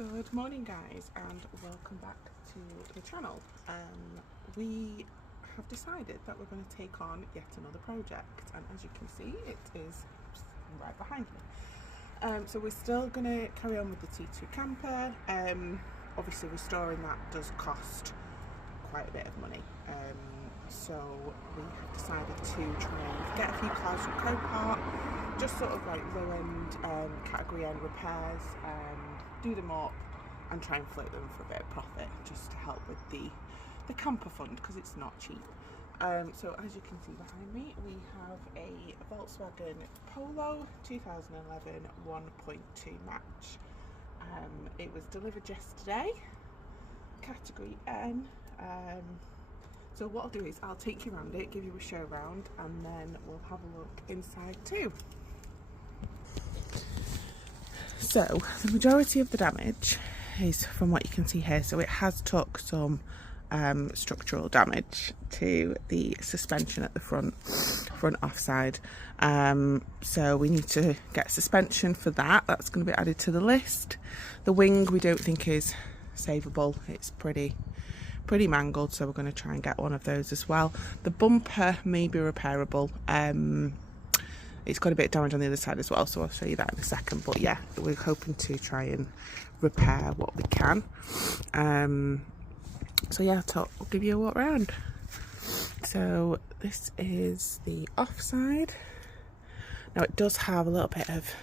Good morning guys, and welcome back to the channel. We have decided that we're going to take on yet another project, and as you can see it is right behind me. So we're still going to carry on with the T2 camper. Obviously restoring that does cost quite a bit of money, so we have decided to try and get a few cars from Copart, just sort of like low end category end repairs, do them up and try and float them for a bit of profit, just to help with the camper fund, because it's not cheap. So as you can see behind me, we have a Volkswagen Polo 2011 1.2 match. It was delivered yesterday, category N. So what I'll do is I'll take you around it, give you a show round, and then we'll have a look inside too. So the majority of the damage is from what you can see here. So it has took some structural damage to the suspension at the front offside. So we need to get suspension for that. That's going to be added to the list. The wing we don't think is savable. It's pretty mangled, so we're going to try and get one of those as well. The bumper may be repairable. It's got a bit of damage on the other side as well, so I'll show you that in a second. But yeah, we're hoping to try and repair what we can. So yeah, I'll give you a walk around. So this is the offside. Now it does have a little bit of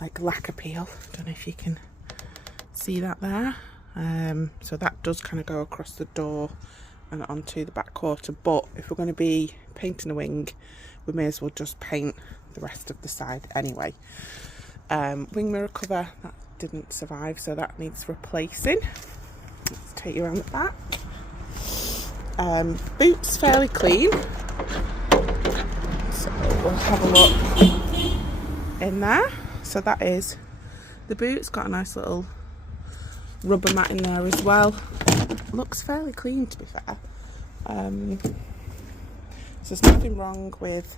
like lacquer peel. Don't know if you can see that there. So that does kind of go across the door and onto the back quarter, but if we're going to be painting the wing, we may as well just paint the rest of the side anyway. Wing mirror cover, that didn't survive, so that needs replacing. Let's take you around the back. Boots fairly clean, so we'll have a look in there. So that is the boots, got a nice little rubber mat in there as well. Looks fairly clean, to be fair. So there's nothing wrong with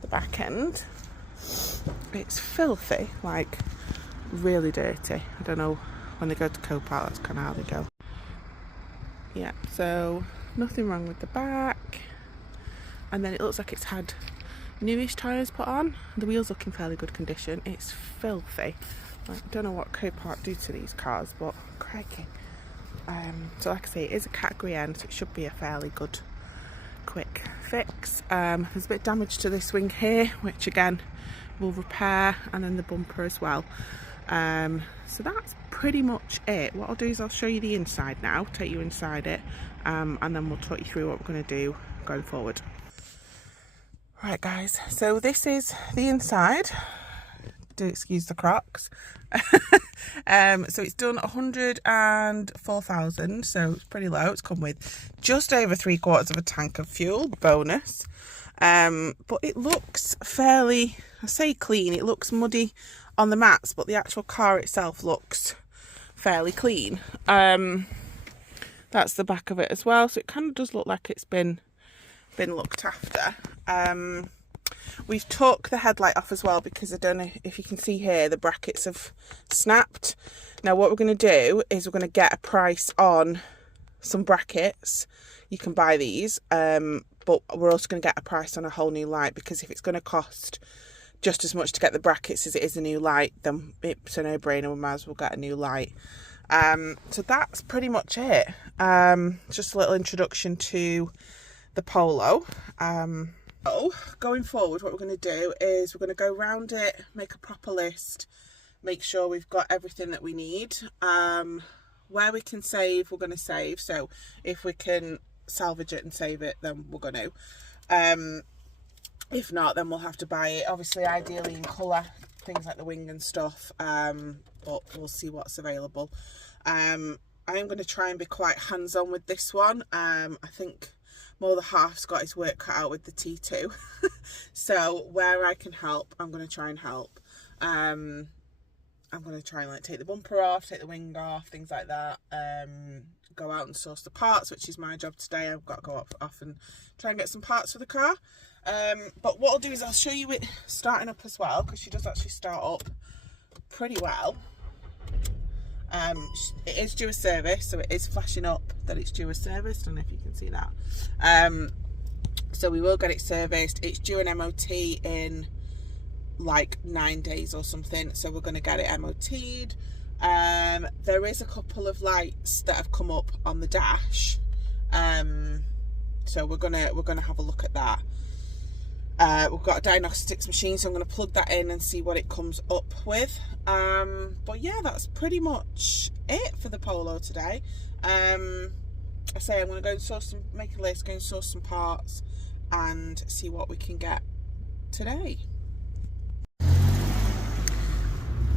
the back end. It's filthy, like really dirty. I don't know, when they go to Copart, that's kind of how they go. Yeah, so nothing wrong with the back. And then it looks like it's had newish tyres put on. The wheels look in fairly good condition. It's filthy. Like, I don't know what Copart do to these cars, but crikey. So like I say, it is a category N, so it should be a fairly good quick fix. There's a bit of damage to this wing here, which again we'll repair, and then the bumper as well. So that's pretty much it. What I'll do is I'll show you the inside now, take you inside it, and then we'll talk you through what we're going to do going forward. Right guys, so this is the inside. Do excuse the Crocs. So it's done 104,000, so it's pretty low. It's come with just over 3/4 of a tank of fuel, bonus. But it looks fairly, I say clean, it looks muddy on the mats, but the actual car itself looks fairly clean. That's the back of it as well, so it kind of does look like it's been looked after. We've took the headlight off as well, because I don't know if you can see here, the brackets have snapped. Now what we're going to do is we're going to get a price on some brackets. You can buy these, but we're also going to get a price on a whole new light, because if it's going to cost just as much to get the brackets as it is a new light, then it's a no-brainer. We might as well get a new light. So that's pretty much it. Just a little introduction to the Polo. So going forward, what we're going to do is we're going to go round it, make a proper list, make sure we've got everything that we need. Where we can save, we're going to save. So if we can salvage it and save it, then we're going to. If not, then we'll have to buy it, obviously ideally in colour, things like the wing and stuff, but we'll see what's available. I am going to try and be quite hands-on with this one. I think more the half's got his work cut out with the T2. So where I can help, I'm going to try and help. I'm going to try and like take the bumper off, take the wing off, things like that. Go out and source the parts, which is my job today. I've got to go off and try and get some parts for the car. But what I'll do is I'll show you it starting up as well, because she does actually start up pretty well. It is due a service, so it is flashing up that it's due a service. I don't know if you can see that. So we will get it serviced. It's due an MOT in like 9 days or something, so we're going to get it MOT'd. There is a couple of lights that have come up on the dash, so we're gonna have a look at that. We've got a diagnostics machine, so I'm going to plug that in and see what it comes up with. But yeah, that's pretty much it for the Polo today. I say I'm going to go and source some, make a list, go and source some parts and see what we can get today.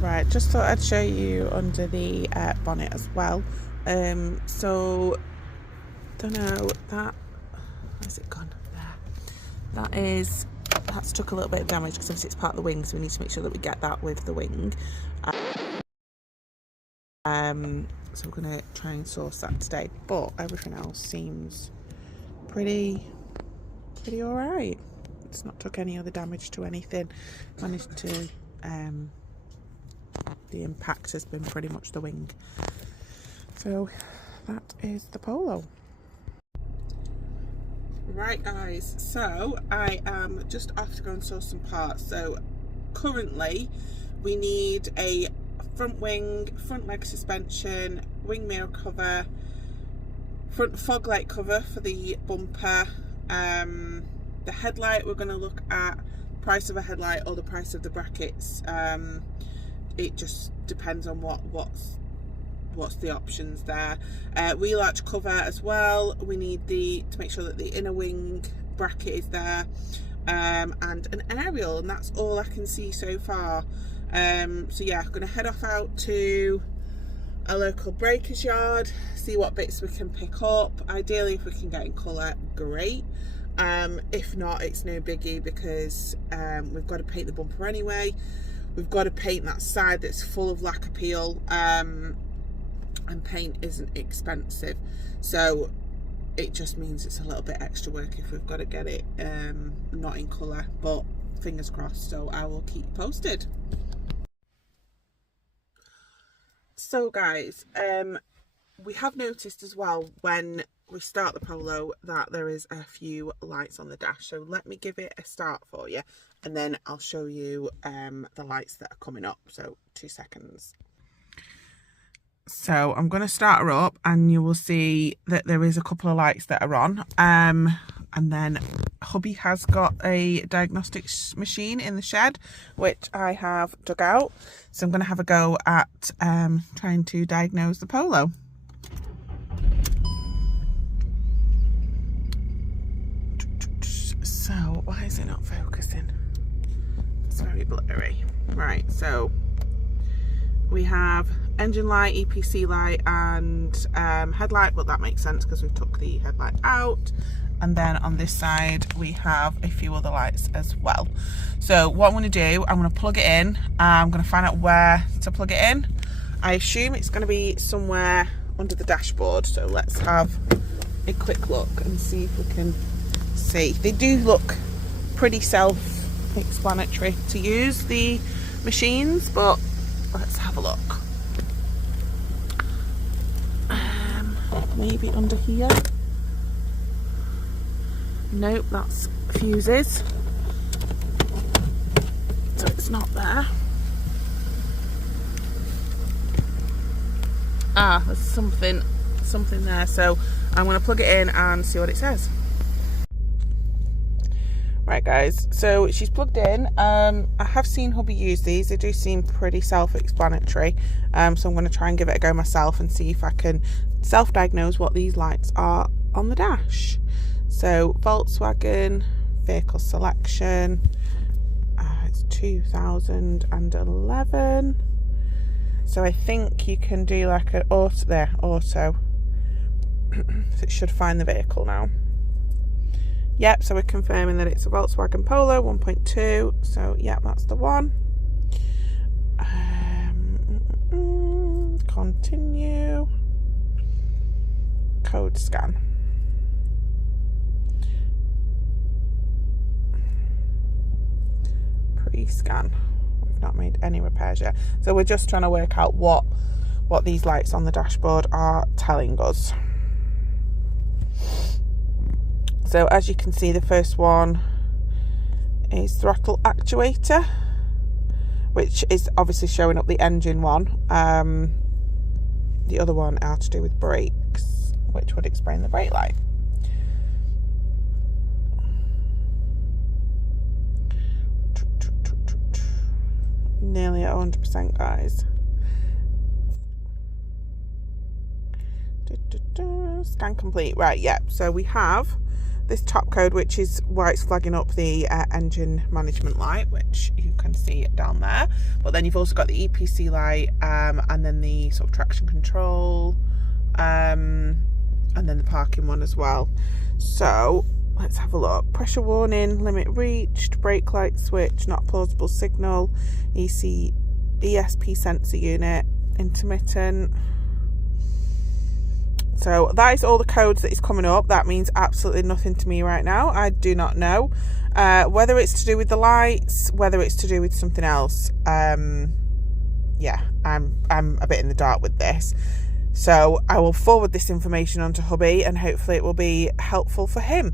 Right, just thought I'd show you under the bonnet as well. So, don't know, where's it gone? There. That's took a little bit of damage because obviously it's part of the wing, so we need to make sure that we get that with the wing. So we're going to try and source that today, but everything else seems pretty alright. It's not took any other damage to anything. Managed to, the impact has been pretty much the wing. So that is the Polo. Right guys, so I am just off to go and source some parts. So currently we need a front wing, front leg suspension, wing mirror cover, front fog light cover for the bumper. The headlight, we're going to look at price of a headlight or the price of the brackets. It just depends on what's the options there. Wheel arch cover as well. We need to make sure that the inner wing bracket is there, and an aerial, and that's all I can see so far. So yeah, I'm gonna head off out to a local breakers yard, see what bits we can pick up. Ideally, if we can get in colour, great. If not, it's no biggie, because we've got to paint the bumper anyway. We've got to paint that side that's full of lacquer peel, and paint isn't expensive, so it just means it's a little bit extra work if we've got to get it not in colour, but fingers crossed. So I will keep you posted. So guys, we have noticed as well when we start the Polo that there is a few lights on the dash, so let me give it a start for you and then I'll show you the lights that are coming up. So 2 seconds. So I'm going to start her up and you will see that there is a couple of lights that are on, and then hubby has got a diagnostics machine in the shed which I have dug out, so I'm going to have a go at trying to diagnose the Polo. So why is it not focusing? It's very blurry. Right, so we have engine light, EPC light and headlight, but that makes sense because we took the headlight out. And then on this side we have a few other lights as well. So what I'm going to do, I'm going to plug it in. I'm going to find out where to plug it in. I assume it's going to be somewhere under the dashboard, so let's have a quick look and see if we can see. They do look pretty self-explanatory to use, the machines, but let's have a look. Maybe under here. Nope, that's fuses, so it's not there. Ah, there's something there, so I'm going to plug it in and see what it says. Right guys, so she's plugged in. I have seen hubby use these. They do seem pretty self-explanatory, so I'm going to try and give it a go myself and see if I can self-diagnose what these lights are on the dash. So Volkswagen vehicle selection, it's 2011, so I think you can do like an auto there, auto, so it should find the vehicle now. Yep, so we're confirming that it's a Volkswagen Polo 1.2, so yeah, that's the one. Continue, code scan. Pre-scan. We've not made any repairs yet, so we're just trying to work out what what these lights on the dashboard are telling us. So as you can see, the first one is throttle actuator, which is obviously showing up the engine one. The other one are to do with brakes, which would explain the brake light. Nearly at 100%, guys. Scan complete. Right, yeah. So we have this top code, which is why it's flagging up the engine management light, which you can see down there. But then you've also got the EPC light, and then the sort of traction control, and then the parking one as well. So let's have a look. Pressure warning, limit reached, brake light switch, not plausible signal, ESP sensor unit, intermittent. So that is all the codes that is coming up. That means absolutely nothing to me right now. I do not know whether it's to do with the lights, whether it's to do with something else. Yeah, I'm a bit in the dark with this. So I will forward this information onto hubby, and hopefully it will be helpful for him.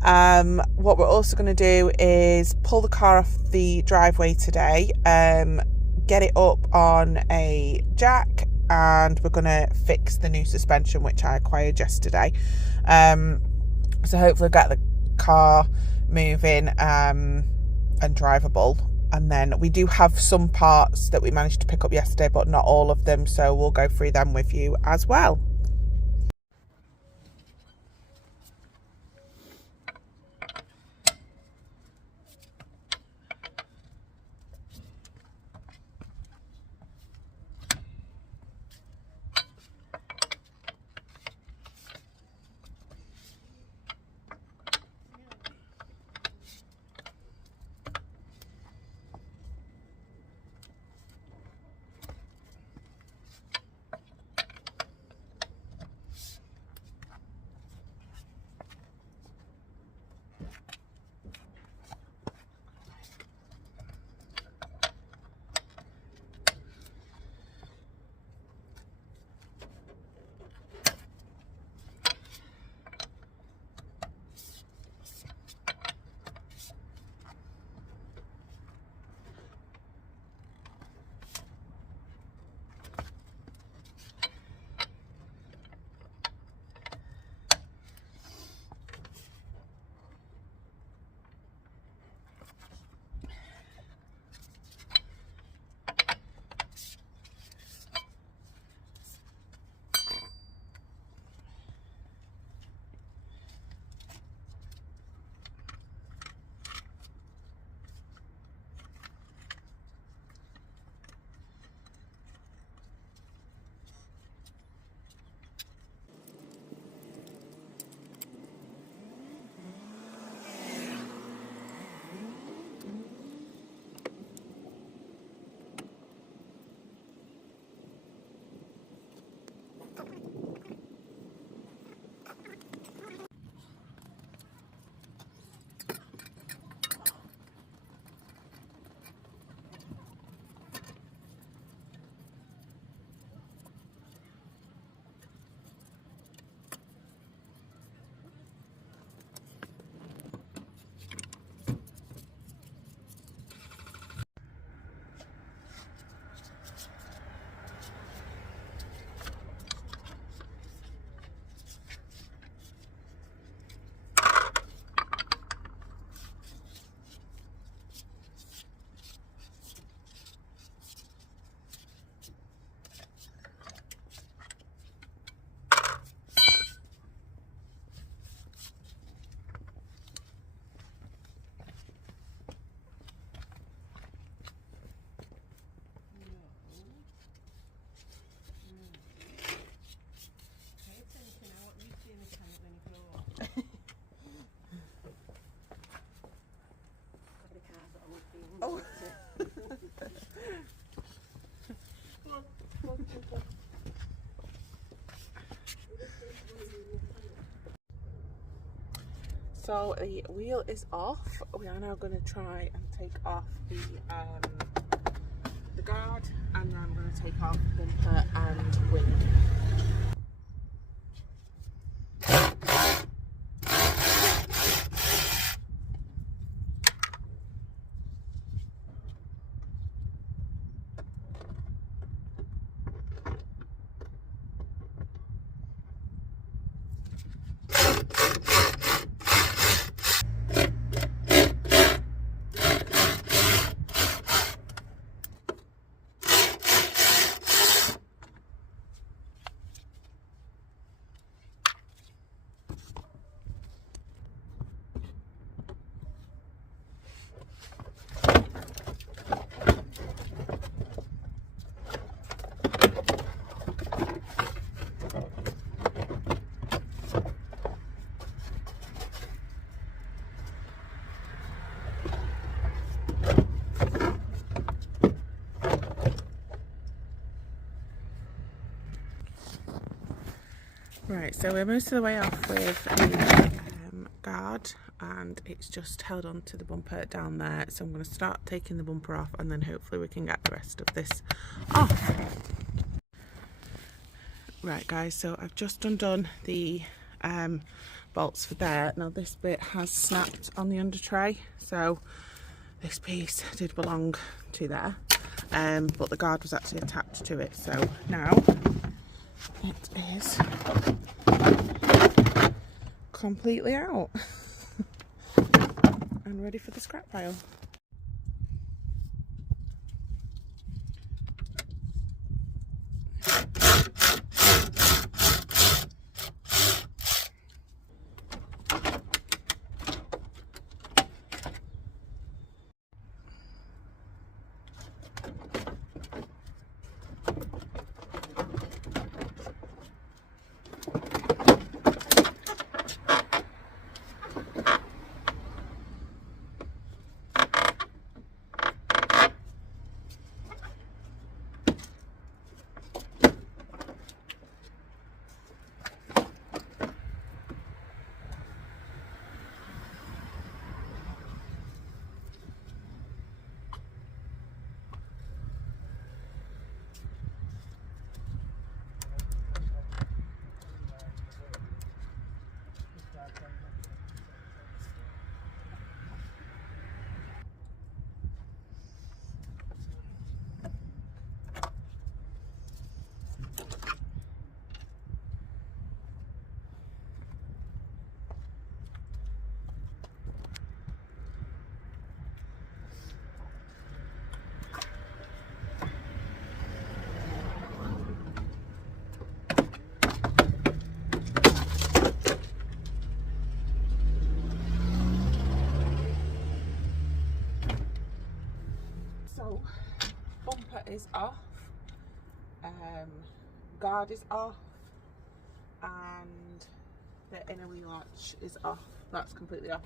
What we're also going to do is pull the car off the driveway today, get it up on a jack, and we're going to fix the new suspension, which I acquired yesterday. So hopefully get the car moving and drivable. And then we do have some parts that we managed to pick up yesterday, but not all of them, so we'll go through them with you as well. Oh. So the wheel is off. We are now going to try and take off the guard, and then I'm going to take off bumper and wing. Right, so we're most of the way off with the guard, and it's just held on to the bumper down there, so I'm going to start taking the bumper off and then hopefully we can get the rest of this off. Right guys, so I've just undone the bolts for there. Now this bit has snapped on the under tray, so this piece did belong to there, but the guard was actually attached to it, so now it is completely out and ready for the scrap pile. So bumper is off, guard is off, and the inner wheel latch is off. That's completely off.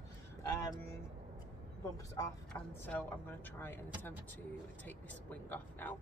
Bumper's off, and so I'm going to try and attempt to take this wing off now.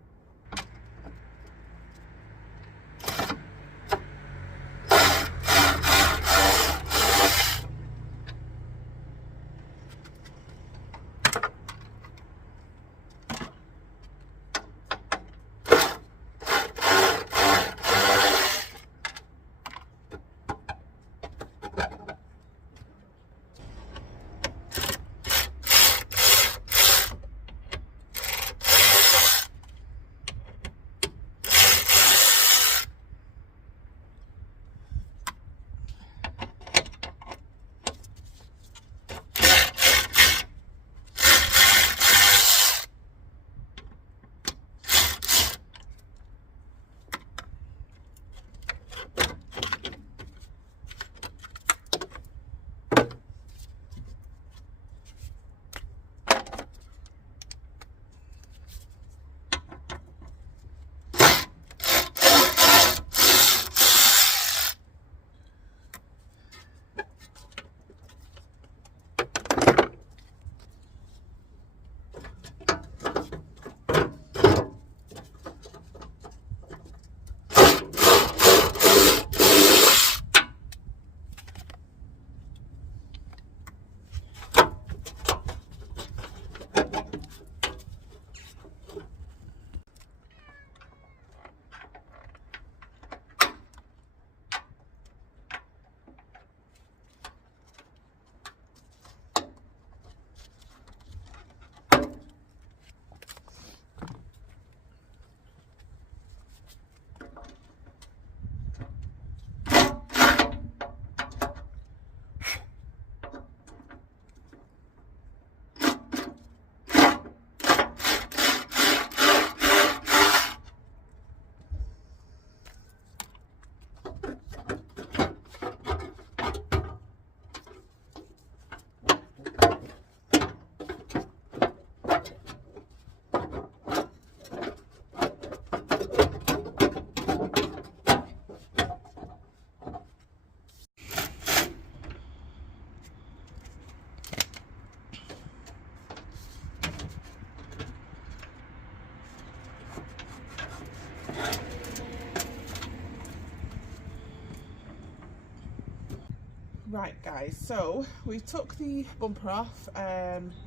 Right guys, so we took the bumper off,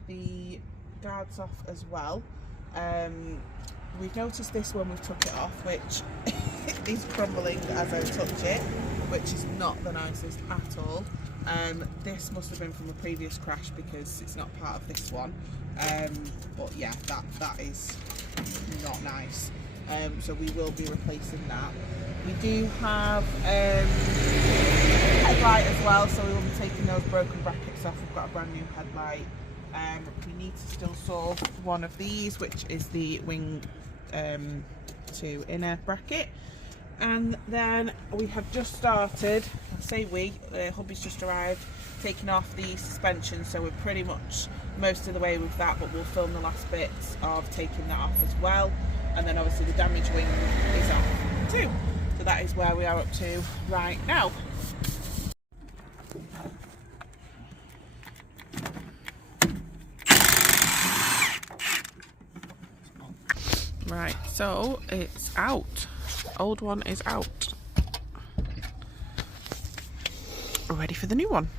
the guards off as well. We've noticed this when we took it off, which is crumbling as I touch it, which is not the nicest at all. This must have been from a previous crash because it's not part of this one. But yeah, that is not nice. So we will be replacing that. We do have headlight as well, so we will be taking those broken brackets off. We've got a brand new headlight. We need to still solve one of these, which is the wing to inner bracket. And then we have just started, I say we, hubby's just arrived, taking off the suspension, so we're pretty much most of the way with that, but we'll film the last bits of taking that off as well. And then obviously the damaged wing is off too. So that is where we are up to right now. Right, so it's out. Old one is out. We're ready for the new one.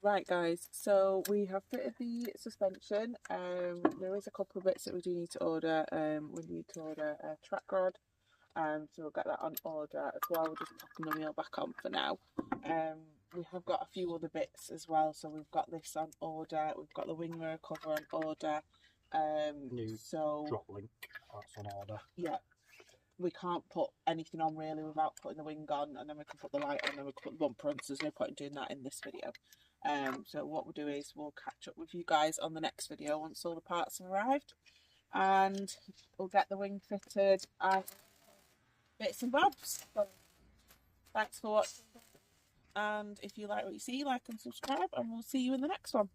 Right guys, so we have fitted the suspension. There is a couple of bits that we do need to order. We need to order a track rod, so we'll get that on order as well. We're just popping the wheel back on for now. We have got a few other bits as well, so we've got this on order, we've got the wing mirror cover on order. New so drop link, that's on order. Yeah, we can't put anything on really without putting the wing on, and then we can put the light on, and then we can put the bumper on, so there's no point in doing that in this video. So what we'll do is we'll catch up with you guys on the next video once all the parts have arrived, and we'll get the wing fitted and bits and bobs. So thanks for watching, and if you like what you see, like and subscribe, and we'll see you in the next one.